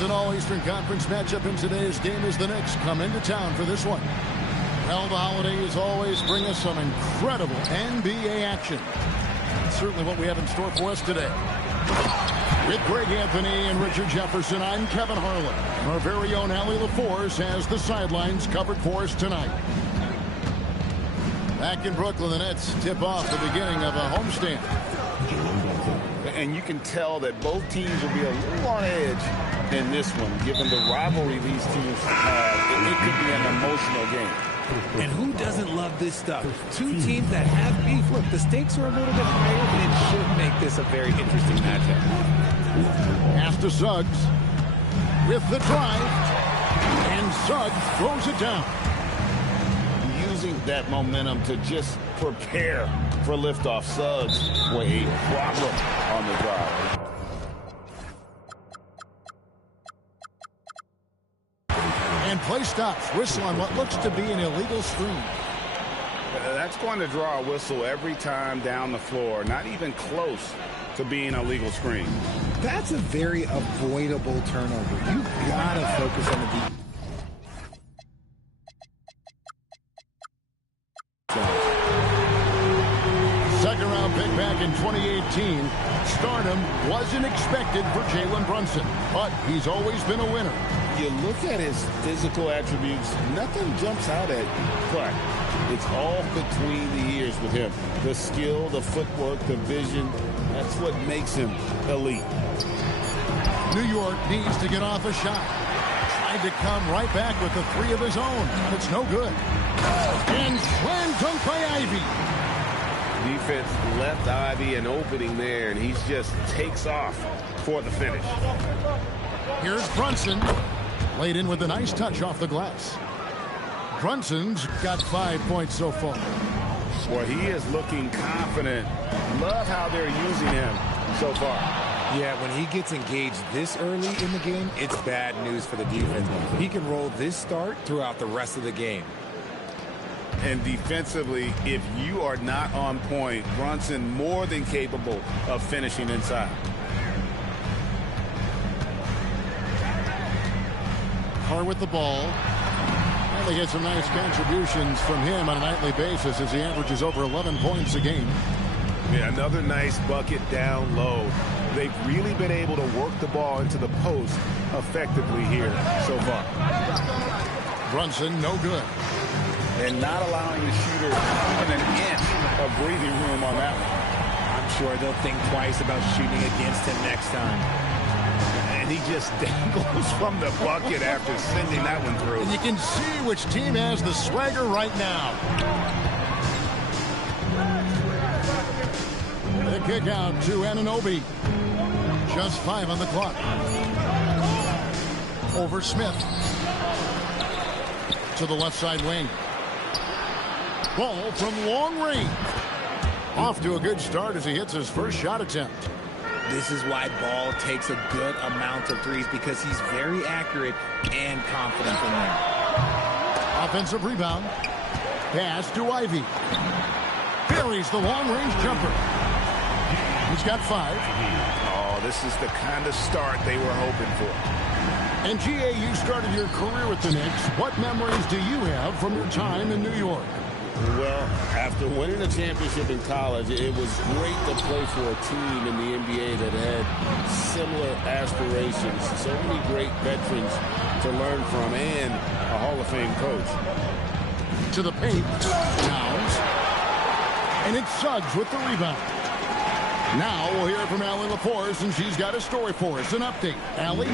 An all-Eastern Conference matchup in today's game as the Knicks come into town for this one. Well, the holidays always bring us some incredible NBA action. That's certainly what we have in store for us today. With Greg Anthony and Richard Jefferson, I'm Kevin Harlan. Our very own Allie LaForce has the sidelines covered for us tonight. Back in Brooklyn, the Nets tip off the beginning of a homestand. And you can tell that both teams will be a little on edge in this one, given the rivalry these teams have. It could be an emotional game. And who doesn't love this stuff? Two teams that have beef. Look, the stakes are a little bit higher, and it should make this a very interesting matchup. Pass to Suggs with the drive, and Suggs throws it down. Using that momentum to just prepare for liftoff. Suggs with a problem on the drive. And play stops. Whistle on what looks to be an illegal screen. That's going to draw a whistle every time down the floor. Not even close to being a legal screen. That's a very avoidable turnover. You gotta focus on the defense. Second-round pick back in 2018. Stardom wasn't expected for Jalen Brunson, but he's always been a winner. You look at his physical attributes, nothing jumps out at you, but it's all between the ears with him. The skill, the footwork, the vision, that's what makes him elite. New York needs to get off a shot. Tried to come right back with the three of his own, but it's no good. And slam dunk by Ivy. Defense left Ivy an opening there, and he just takes off for the finish. Here's Brunson. Laid in with a nice touch off the glass. Brunson's got 5 points so far. Well, he is looking confident. Love how they're using him so far. Yeah, when he gets engaged this early in the game, it's bad news for the defense. He can roll this start throughout the rest of the game. And defensively, if you are not on point, Brunson more than capable of finishing inside. Carr with the ball. And they get some nice contributions from him on a nightly basis as he averages over 11 points a game. Yeah, another nice bucket down low. They've really been able to work the ball into the post effectively here so far. Brunson, no good. And not allowing the shooter even an inch of breathing room on that one. I'm sure they'll think twice about shooting against him next time. And he just dangles from the bucket after sending that one through. And you can see which team has the swagger right now. The kick out to Anunoby. Just 5 on the clock. Over Smith. To the left side wing. Ball from long range. Off to a good start as he hits his first shot attempt. This is why Ball takes a good amount of threes, because he's very accurate and confident from there. Offensive rebound. Pass to Ivy. Buries the long-range jumper. He's got 5. Oh, this is the kind of start they were hoping for. And G.A., you started your career with the Knicks. What memories do you have from your time in New York? Well, after winning a championship in college, it was great to play for a team in the NBA that had similar aspirations. So many great veterans to learn from and a Hall of Fame coach. To the paint. Towns. And it's Suggs with the rebound. Now we'll hear from Allie LaForce, and she's got a story for us. An update. Allie?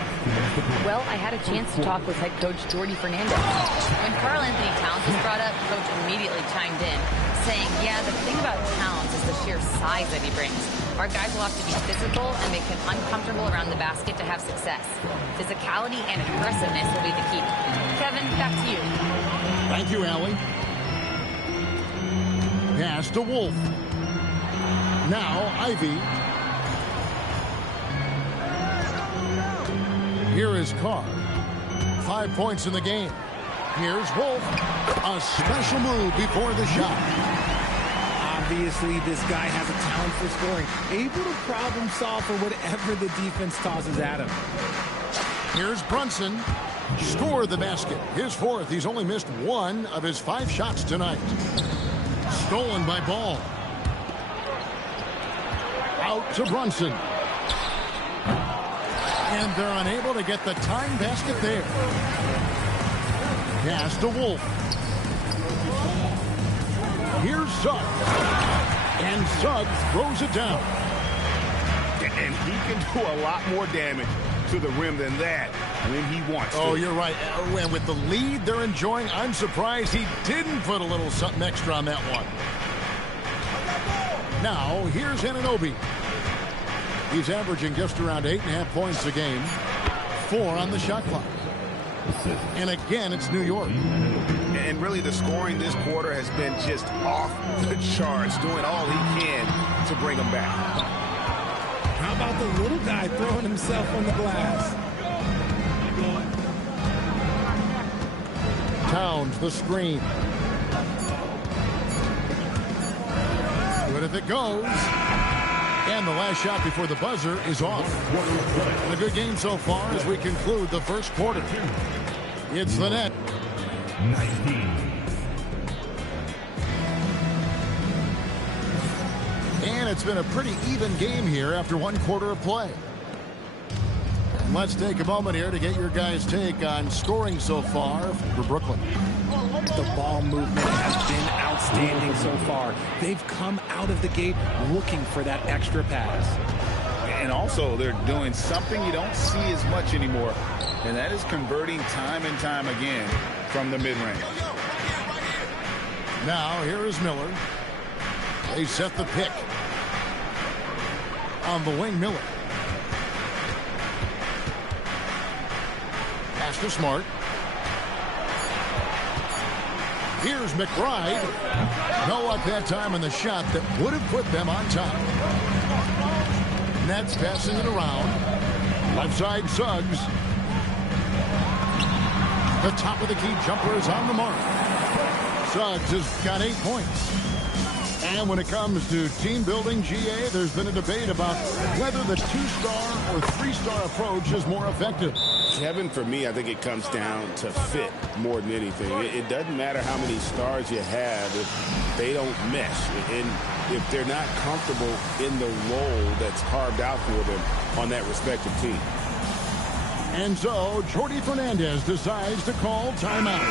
Well, I had a chance to talk with head coach Jordy Fernandez. When Karl Anthony Towns was brought up, coach immediately chimed in, saying, yeah, the thing about Towns is the sheer size that he brings. Our guys will have to be physical and make him uncomfortable around the basket to have success. Physicality and aggressiveness will be the key. Kevin, back to you. Thank you, Allie. Pass to Wolf. Now, Ivy. Here is Carr. 5 points in the game. Here's Wolf. A special move before the shot. Obviously, this guy has a talent for scoring. Able to problem solve for whatever the defense tosses at him. Here's Brunson. Score the basket. His fourth. He's only missed 1 of his 5 shots tonight. Stolen by Ball. Out to Brunson. And they're unable to get the time basket there. Pass to Wolf. Here's Suggs. And Suggs throws it down. And he can do a lot more damage to the rim than that when he wants to. Oh, you're right. And with the lead they're enjoying, I'm surprised he didn't put a little something extra on that one. Now, here's Anunoby. He's averaging just around 8.5 points a game. 4 on the shot clock. And again, it's New York. And really, the scoring this quarter has been just off the charts, doing all he can to bring them back. How about the little guy throwing himself on the glass? Towns, the screen. Good if it goes. And the last shot before the buzzer is off. And a good game so far as we conclude the first quarter. It's the net. 19. And it's been a pretty even game here after 1 quarter of play. And let's take a moment here to get your guys' take on scoring so far for Brooklyn. The ball movement has been outstanding so far. They've come out of the gate looking for that extra pass. And also, they're doing something you don't see as much anymore, and that is converting time and time again from the mid-range. Now, here is Miller. They set the pick. On the wing, Miller. Pass to Smart. Here's McBride. No luck that time in the shot that would have put them on top. Nets passing it around. Left side, Suggs. The top of the key jumper is on the mark. Suggs has got 8 points. And when it comes to team building, GA, there's been a debate about whether the 2-star or 3-star approach is more effective. Kevin, for me, I think it comes down to fit more than anything. It doesn't matter how many stars you have if they don't mesh. And if they're not comfortable in the role that's carved out for them on that respective team. And so, Jordi Fernandez decides to call timeout.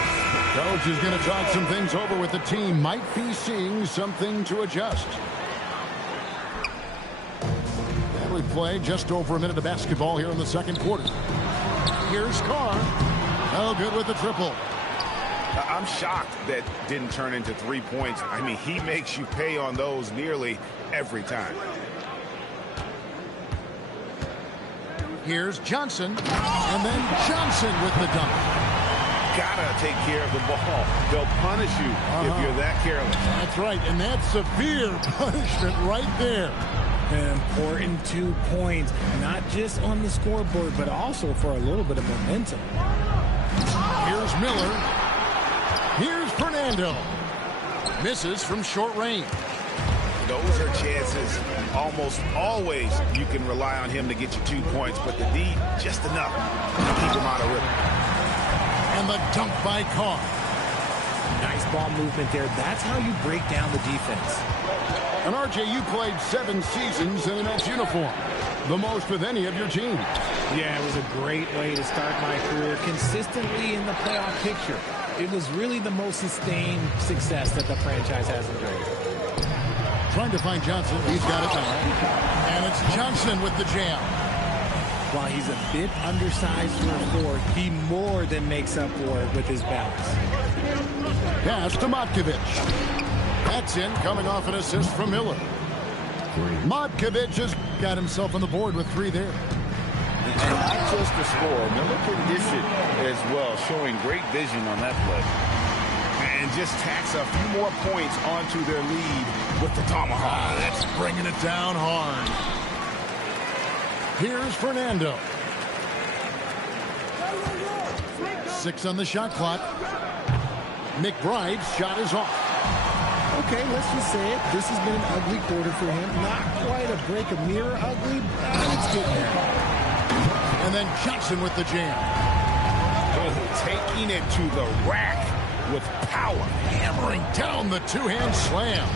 Coach is going to talk some things over with the team. Might be seeing something to adjust. And we play just over a minute of basketball here in the second quarter. Here's Carr. Oh, good with the triple. I'm shocked that didn't turn into 3 points. I mean, he makes you pay on those nearly every time. Here's Johnson, and then Johnson with the dunk. Gotta take care of the ball. They'll punish you if you're that careless. That's right, and that's severe punishment right there. An important 2 points, not just on the scoreboard, but also for a little bit of momentum. Here's Miller. Here's Fernando. Misses from short range. Those are chances. Almost always you can rely on him to get you 2 points, but the D, just enough to keep him out of rhythm. And the dunk by Carr. Nice ball movement there. That's how you break down the defense. And RJ, you played 7 seasons in a Nets uniform. The most with any of your teams. Yeah, it was a great way to start my career consistently in the playoff picture. It was really the most sustained success that the franchise has enjoyed. Trying to find Johnson. He's got it now. And it's Johnson with the jam. While he's a bit undersized for a 4, he more than makes up for it with his balance. Pass to Matkovic. That's in, coming off an assist from Miller. Matkovic has got himself on the board with 3 there. And not just the score. Miller can dish it as well, showing great vision on that play. And just tacks a few more points onto their lead with the tomahawk. That's bringing it down hard. Here's Fernando. 6 on the shot clock. McBride's shot is off. Okay, let's just say it. This has been an ugly quarter for him. Not quite a break of mirror ugly, but it's getting there. And then Johnson with the jam. Taking it to the rack with power. Hammering down the two-hand slam.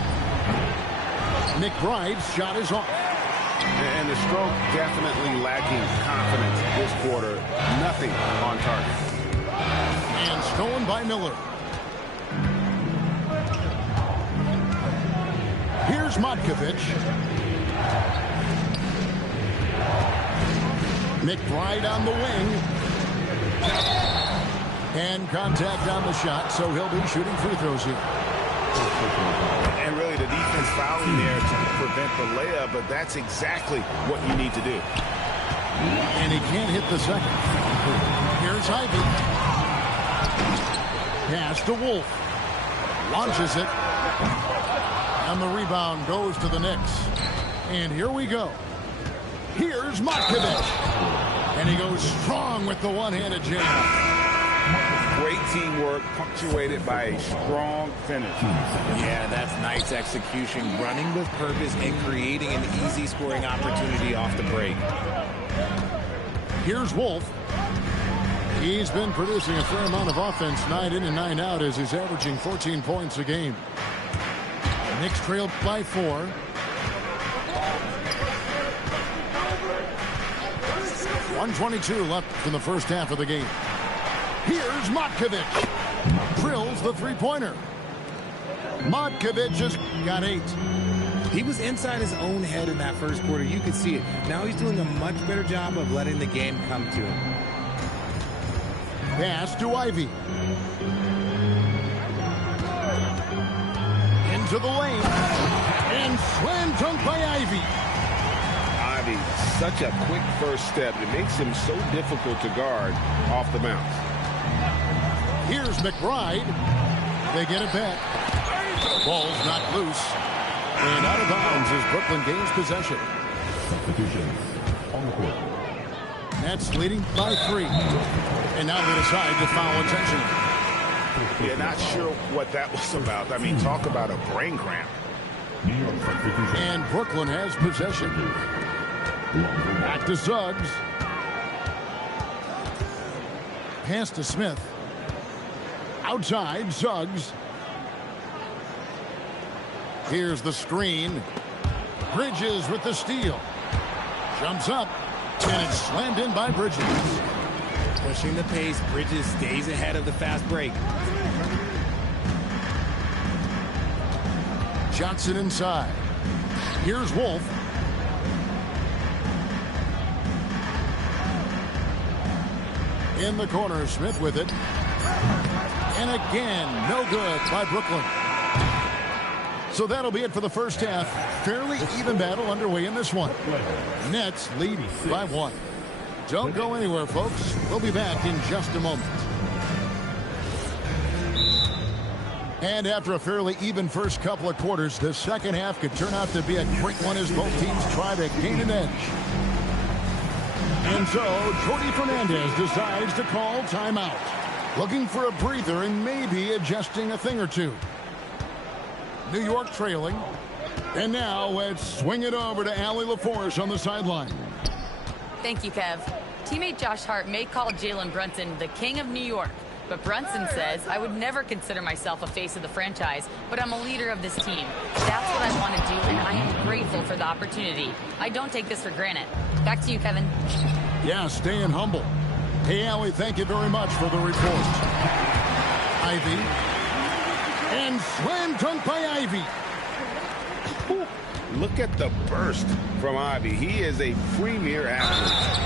McBride's shot is off. And the stroke definitely lacking confidence this quarter. Nothing on target. And stolen by Miller. Here's Matkovic. McBride on the wing. And contact on the shot, so he'll be shooting free throws here. And really the defense fouling there to prevent the layup, but that's exactly what you need to do. And he can't hit the second. Here's Ivy. Pass to Wolf. Launches it. And the rebound goes to the Knicks. And here we go. Here's Matkovic. And he goes strong with the one-handed jam. Great teamwork punctuated by a strong finish. Yeah, that's nice execution, running with purpose and creating an easy scoring opportunity off the break. Here's Wolf. He's been producing a fair amount of offense night in and night out as he's averaging 14 points a game. Knicks trailed by 4. .122 left in the first half of the game. Here's Matkovic. Drills the three-pointer. Matkovic has got 8. He was inside his own head in that first quarter. You could see it. Now he's doing a much better job of letting the game come to him. Pass to Ivy. Into the lane. And slam dunk by Ivy. Ivy, such a quick first step. It makes him so difficult to guard off the bounce. Here's McBride. They get it back. Ball's not loose. And out of bounds as Brooklyn gains possession. Substitutions on the court. Nets leading by 3. And now they decide to foul intentionally. Yeah, not sure what that was about. I mean, talk about a brain cramp. New York substitution. And Brooklyn has possession. Back to Suggs. Pass to Smith. Outside, Suggs. Here's the screen. Bridges with the steal. Jumps up. And it's slammed in by Bridges. Pushing the pace, Bridges stays ahead of the fast break. Johnson inside. Here's Wolf. In the corner, Smith with it. And again, no good by Brooklyn. So that'll be it for the first half. Fairly even battle underway in this one. Nets lead by 1. Don't go anywhere, folks. We'll be back in just a moment. And after a fairly even first couple of quarters, the second half could turn out to be a great one as both teams try to gain an edge. And so, Jordi Fernandez decides to call timeout. Looking for a breather and maybe adjusting a thing or two. New York trailing. And now let's swing it over to Allie LaForce on the sideline. Thank you, Kev. Teammate Josh Hart may call Jalen Brunson the king of New York. But Brunson says, I would never consider myself a face of the franchise, but I'm a leader of this team. That's what I want to do, and I am grateful for the opportunity. I don't take this for granted. Back to you, Kevin. Yeah, staying humble. Hey, Allie, thank you very much for the report. Ivy. And slam dunk by Ivy. Look at the burst from Ivy. He is a premier athlete.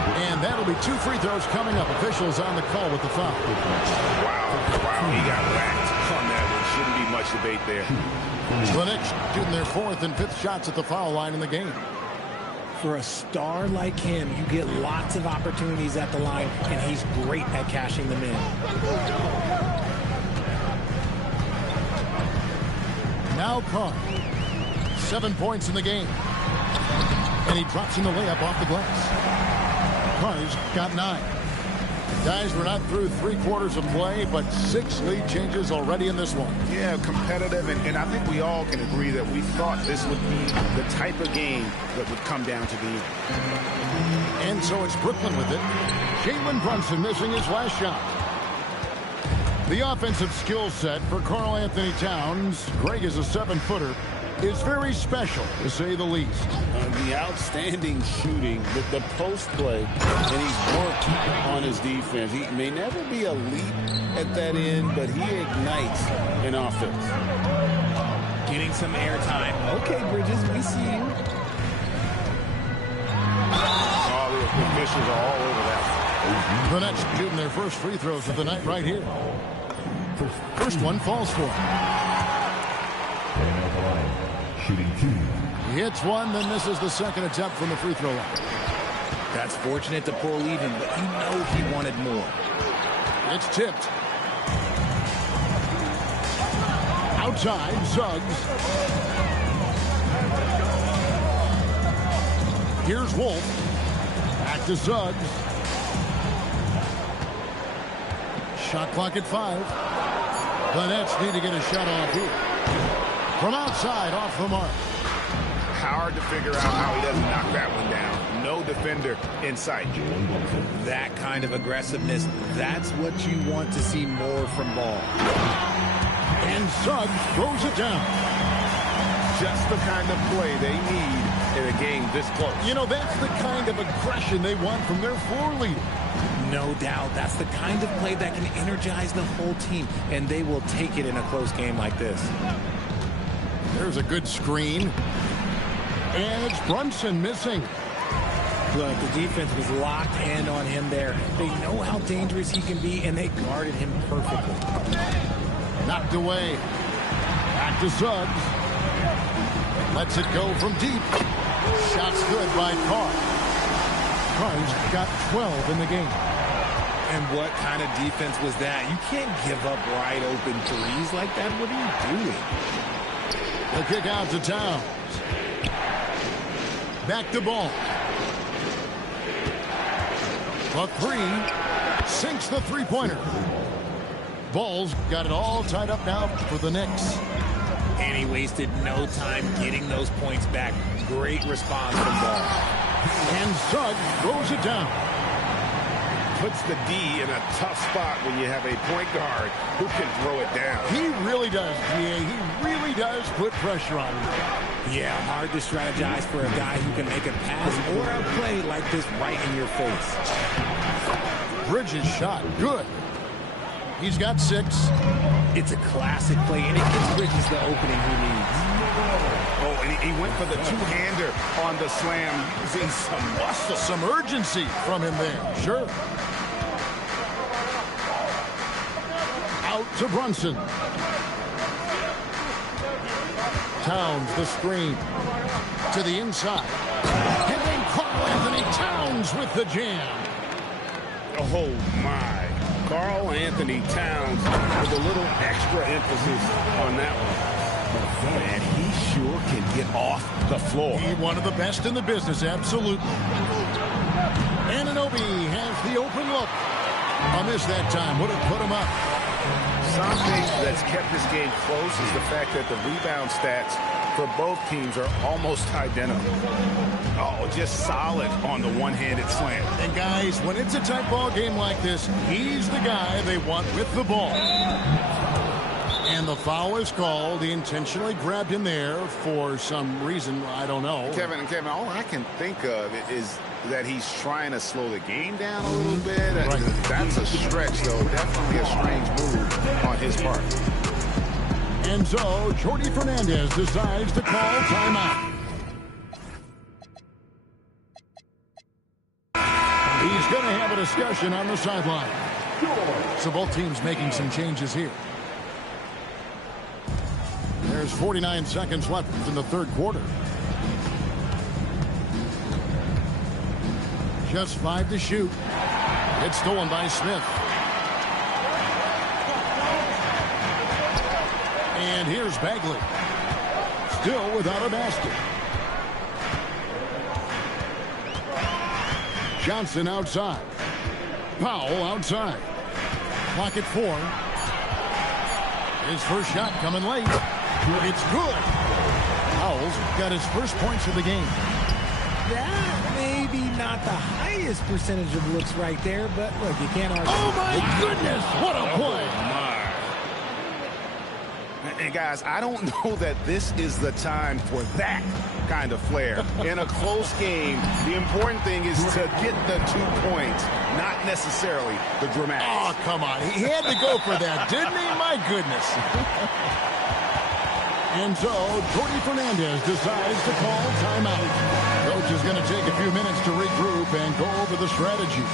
And that'll be 2 free throws coming up. Officials on the call with the foul. Wow, he got whacked on that one. Shouldn't be much debate there. The Knicks shooting their 4th and 5th shots at the foul line in the game. For a star like him, you get lots of opportunities at the line, and he's great at cashing them in. Now Carr. 7 points in the game. And he drops in the layup off the glass. Carr's got 9. Guys, we're not through 3 quarters of play, but 6 lead changes already in this one. Yeah, competitive, and I think we all can agree that we thought this would be the type of game that would come down to the end. And so it's Brooklyn with it. Jalen Brunson missing his last shot. The offensive skill set for Karl Anthony Towns, Greg is a 7-footer, is very special, to say the least. The outstanding shooting, the post play, and he's worked on his defense. He may never be elite at that end, but he ignites an offense. Getting some airtime. Okay, Bridges, we see you. Oh, the officials are all over that. The Nets shooting their first free throws of the night right here. First one falls for him. And at the line, shooting 2. He hits one, then misses the second attempt from the free throw line. That's fortunate to pull even, but you know he wanted more. It's tipped. Outside, Suggs. Here's Wolf. Back to Suggs. Shot clock at 5. The Nets need to get a shot off here. From outside, off the mark. Hard to figure out how he doesn't knock that one down. No defender in sight. That kind of aggressiveness, that's what you want to see more from Ball. And Suggs throws it down. Just the kind of play they need in a game this close. You know, that's the kind of aggression they want from their floor leader. No doubt. That's the kind of play that can energize the whole team, and they will take it in a close game like this. There's a good screen. And it's Brunson missing. Look, the defense was locked in on him there. They know how dangerous he can be, and they guarded him perfectly. Knocked away. Back to Suggs. Lets it go from deep. Shot's good by Carr. Carr's got 12 in the game. And what kind of defense was that? You can't give up wide open threes like that. What are you doing? The kick out to Towns. Back to Ball. The 3 sinks the three-pointer. Ball's got it all tied up now for the Knicks. And he wasted no time getting those points back. Great response from Ball. And Suggs throws it down. Puts the D in a tough spot when you have a point guard who can throw it down. He really does, GA. He really does put pressure on him. Yeah, hard to strategize for a guy who can make a pass or a play like this right in your face. Bridges shot. Good. He's got 6. It's a classic play, and it gives Bridges the opening he needs. Oh, and he went for the two-hander on the slam using some muscle. Some urgency from him there. Sure. Out to Brunson. Towns, the screen. To the inside. And then Karl Anthony Towns with the jam. Oh, my. Karl Anthony Towns with a little extra emphasis on that one. Man, he sure can get off the floor. He's one of the best in the business, absolutely. Anunoby has the open look. I missed that time. Would have put him up. Something that's kept this game close is the fact that the rebound stats for both teams are almost identical. Oh, just solid on the one-handed slam. And guys, when it's a tight ball game like this, he's the guy they want with the ball. And the foul is called. He intentionally grabbed him there for some reason. I don't know. Kevin, all I can think of is that he's trying to slow the game down a little bit. Right. That's a stretch, though. Definitely a strange move on his part. And so, Jordy Fernandez decides to call timeout. He's going to have a discussion on the sideline. So both teams making some changes here. There's 49 seconds left in the third quarter. Just 5 to shoot. It's stolen by Smith. And here's Bagley. Still without a basket. Johnson outside. Powell outside. Clock at 4. His first shot coming late. It's good. Powell's got his first points of the game. That may maybe not the highest percentage of looks right there, but look, you can't argue. Oh, my goodness. What a play. And guys, I don't know that this is the time for that kind of flair. In a close game, the important thing is to get the 2 points, not necessarily the dramatics. Oh, come on. He had to go for that, didn't he? My goodness. And so, Jordy Fernandez decides to call timeout. Coach is going to take a few minutes to regroup and go over the strategy.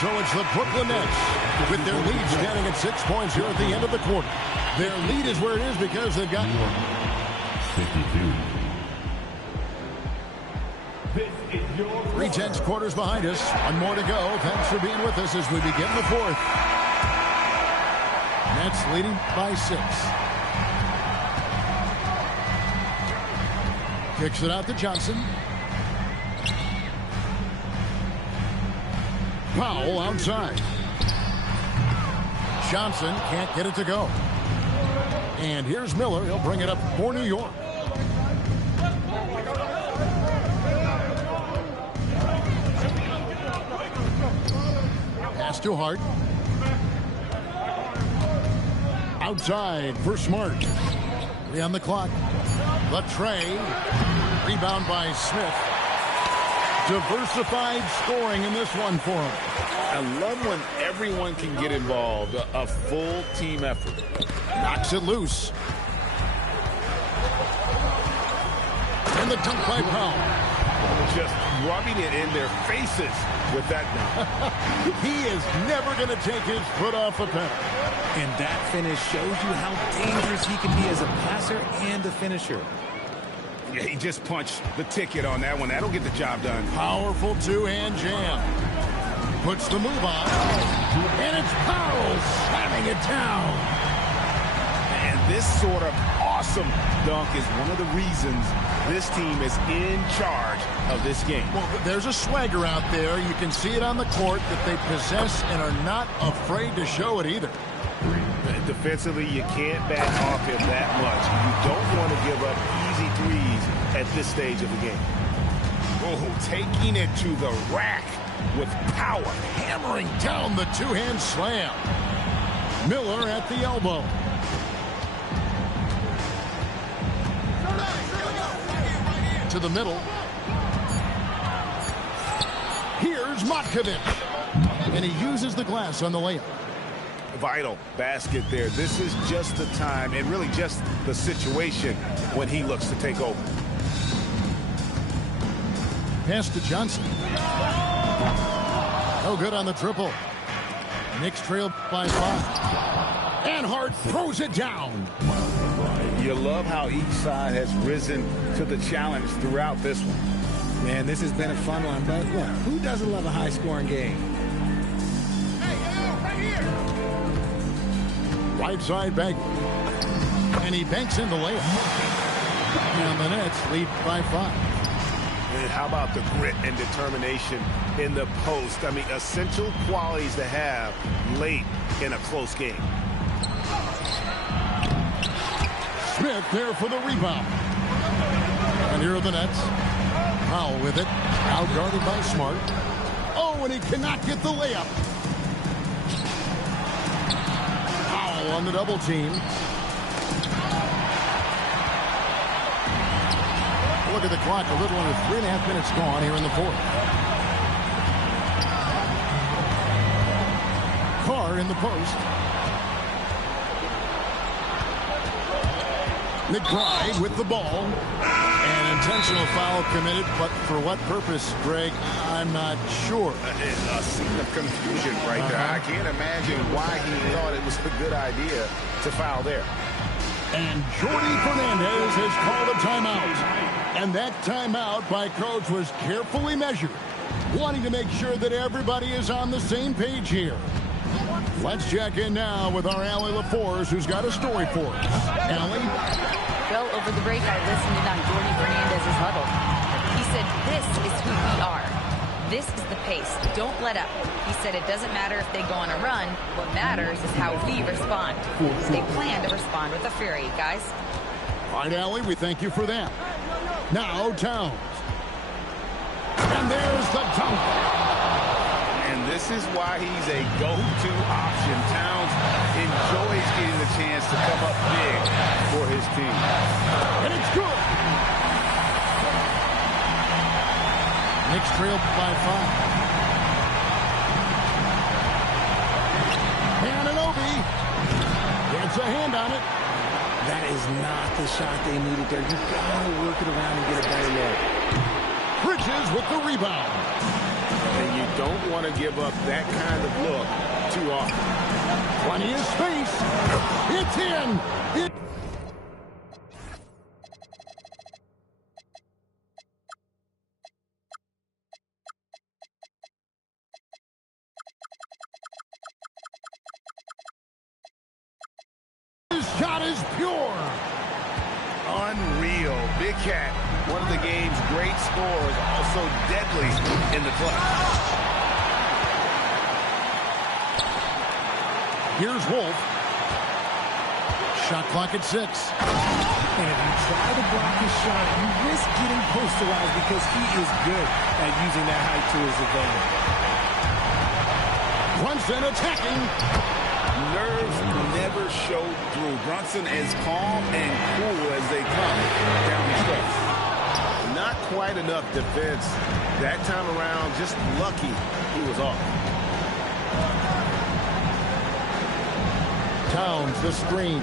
So it's the Brooklyn Nets with their lead standing at 6 points here at the end of the quarter. Their lead is where it is because they've got 52. 3/10 quarters behind us. One more to go. Thanks for being with us as we begin the fourth. Nets leading by 6. Kicks it out to Johnson. Powell outside. Johnson can't get it to go. And here's Miller. He'll bring it up for New York. Pass to Hart. Outside for Smart. 3 on the clock. Latrey. Rebound by Smith. Diversified scoring in this one for him. I love when everyone can get involved. A full team effort. Knocks it loose. And the dunk by Powell. Just rubbing it in their faces with that dunk. He is never going to take his foot off the pedal. And that finish shows you how dangerous he can be as a passer and a finisher. Yeah, he just punched the ticket on that one. That'll get the job done. Powerful two-hand jam. Puts the move on. And it's Powell slamming it down. And this sort of awesome dunk is one of the reasons this team is in charge of this game. Well, there's a swagger out there. You can see it on the court that they possess and are not afraid to show it either. Defensively, you can't back off him that much. You don't want to give up easy threes at this stage of the game. Oh, taking it to the rack with power. Hammering down the two-hand slam. Miller at the elbow. To the middle. Here's Matkovic. And he uses the glass on the layup. Vital basket there. This is just the time and really just the situation when he looks to take over. Pass to Johnson. No good on the triple. Knicks trail by 5. And Hart throws it down. You love how each side has risen to the challenge throughout this one. Man, this has been a fun one, but look, who doesn't love a high-scoring game? Right side bank. And he banks in the layup. And the Nets lead by 5. And how about the grit and determination in the post? I mean, essential qualities to have late in a close game. Smith there for the rebound. And here are the Nets. Powell with it. Outguarded by Smart. Oh, and he cannot get the layup. Powell on the double team. Look at the clock. A little under 3.5 minutes gone here in the fourth. Carr in the post. McBride with the ball. An intentional foul committed, but for what purpose, Greg, I'm not sure. A scene of confusion right there. I can't imagine why he thought it was a good idea to foul there. And Jordy Fernandez has called a timeout. And that timeout by Coach was carefully measured, wanting to make sure that everybody is on the same page here. Let's check in now with our Allie LaForce, who's got a story for us. Allie? Well, over the break, I listened in on Jordy Fernandez's huddle. He said, "This is who we are. This is the pace. Don't let up." He said it doesn't matter if they go on a run. What matters is how we respond. They plan to respond with a fury, guys. All right, Allie, we thank you for that. Now, Towns. And there's the dunk. And this is why he's a go-to option. Towns enjoys getting the chance to come up big for his team. And it's good. Knicks trail by 5. Ananobi gets a hand on it. That is not the shot they needed there. You gotta work it around and get a better look. Bridges with the rebound. And you don't want to give up that kind of look too often. Plenty of space. It's in. His shot is pure. Unreal. Big Cat, one of the game's great scorers, also deadly in the clutch. Here's Wolf. Shot clock at 6. And if you try to block his shot, you risk getting posterized because he is good at using that height to his advantage. Brunson attacking. Nerves never showed through. Brunson as calm and cool as they come down the stretch. Not quite enough defense that time around. Just lucky he was off. Towns the screen.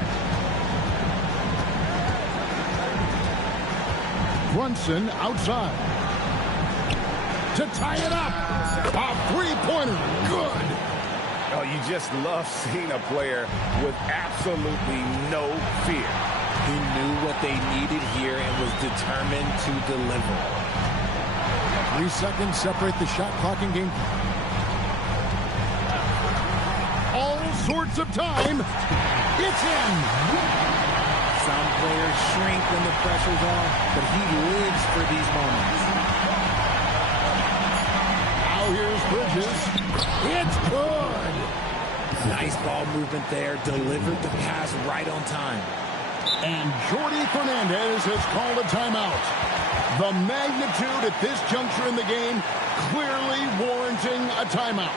Brunson outside. To tie it up. A three-pointer. Good. Oh, you just love seeing a player with absolutely no fear. He knew what they needed here and was determined to deliver. 3 seconds separate the shot clock and game. All sorts of time. It's in. Some players shrink when the pressure's on, but he lives for these moments. Now here's Bridges. It's good. Nice ball movement there. Delivered the pass right on time. And Jordi Fernandez has called a timeout. The magnitude at this juncture in the game clearly warranting a timeout.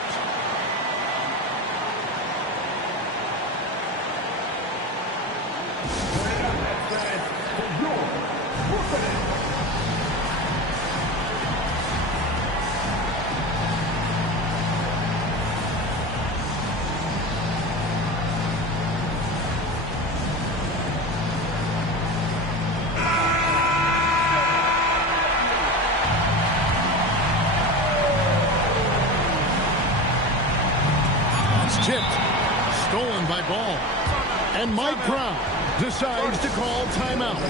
Tipped, stolen by Ball, and Mike Brown decides to call timeout.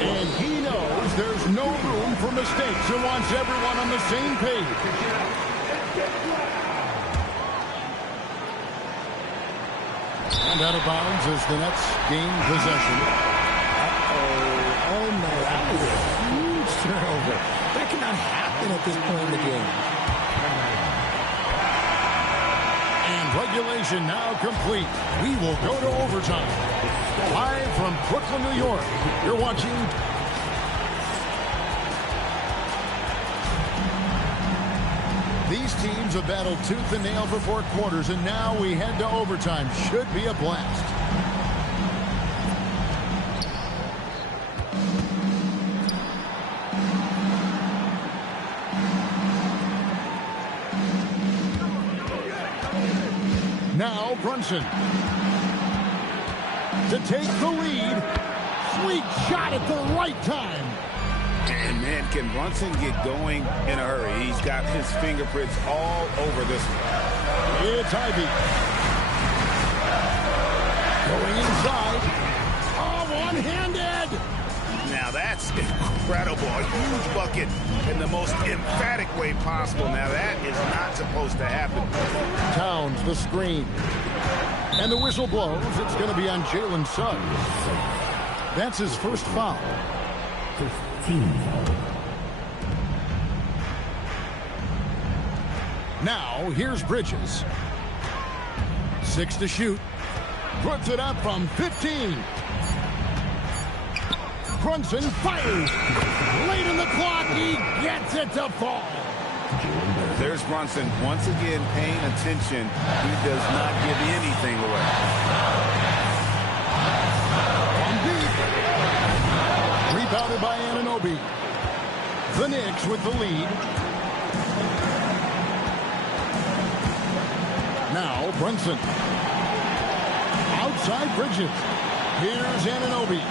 And he knows there's no room for mistakes and wants everyone on the same page. And out of bounds as the Nets gain possession. Oh no, that was a huge turnover. That cannot happen at this point in the game. Regulation now complete. We will go to overtime. Live from Brooklyn, New York. You're watching. These teams have battled tooth and nail for 4 quarters, and now we head to overtime. Should be a blast. Now Brunson to take the lead. Sweet shot at the right time. And man, can Brunson get going in a hurry? He's got his fingerprints all over this one. It's Ivy. Going inside. Oh, one-handed. Now that's incredible. A huge bucket in the most emphatic way possible. Now that is not supposed to happen. Towns the screen. And the whistle blows. It's going to be on Jalen Suggs. That's his first foul. Now, here's Bridges. 6 to shoot. Puts it up from 15. Brunson fires. Late in the clock, he gets it to fall. There's Brunson once again paying attention. He does not give anything away. From deep. Rebounded by Anunoby. The Knicks with the lead. Now Brunson. Outside Bridges. Here's Anunoby.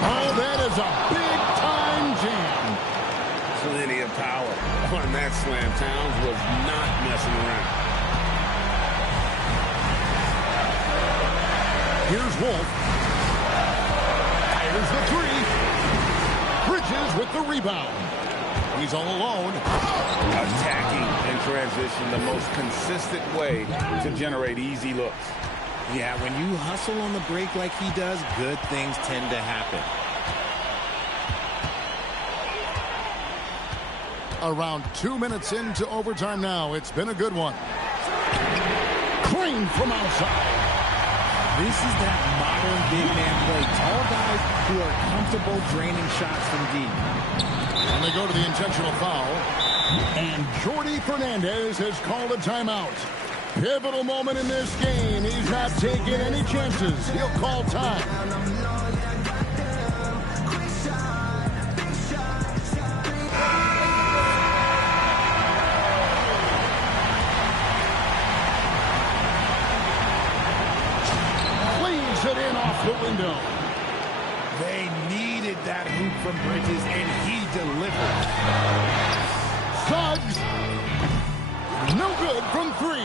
Oh, that is a big-time jam. Plenty of power on that slam. Towns was not messing around. Here's Wolf. Fires the three. Bridges with the rebound. He's all alone. Attacking in transition, the most consistent way to generate easy looks. Yeah, when you hustle on the break like he does, good things tend to happen. Around 2 minutes into overtime now. It's been a good one. Crane from outside. This is that modern big man play. Tall guys who are comfortable draining shots from deep. And they go to the intentional foul. And Jordy Fernandez has called a timeout. Pivotal moment in this game. He's not taking any chances. He'll call time. Leaves it in off the window. They needed that hoop from Bridges, and he delivered. Suggs. No good from 3.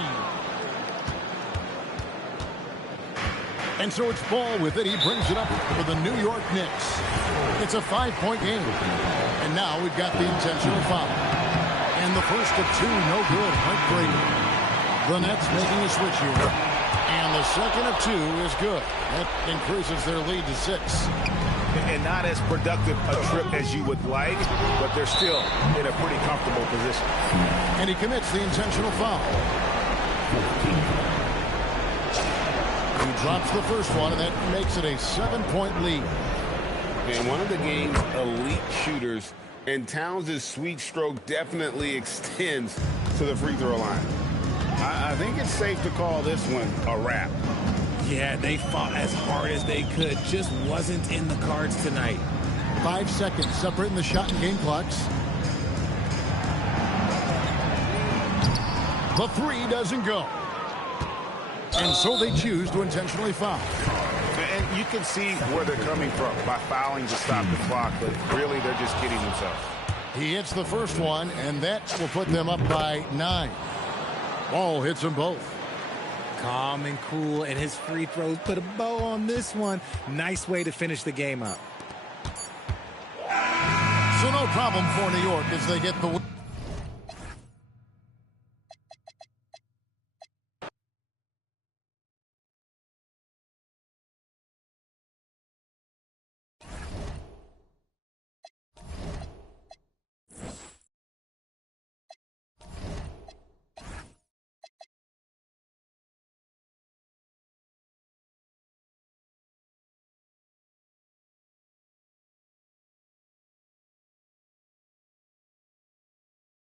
And so it's Ball with it. He brings it up for the New York Knicks. It's a 5-point game. And now we've got the intentional foul. And the first of 2, no good. Heartbreaking. The Nets making a switch here. And the second of 2 is good. That increases their lead to 6. And not as productive a trip as you would like, but they're still in a pretty comfortable position. And he commits the intentional foul. He drops the first one, and that makes it a 7-point lead. And one of the game's elite shooters, and Towns' sweet stroke definitely extends to the free throw line. I think it's safe to call this one a wrap. Yeah, they fought as hard as they could. Just wasn't in the cards tonight. 5 seconds separating the shot and game clocks. The 3 doesn't go. And so they choose to intentionally foul. And you can see where they're coming from by fouling to stop the clock, but really they're just kidding themselves. He hits the first one, and that will put them up by 9. Ball hits them both. Calm and cool, and his free throws put a bow on this one. Nice way to finish the game up. So no problem for New York as they get the win.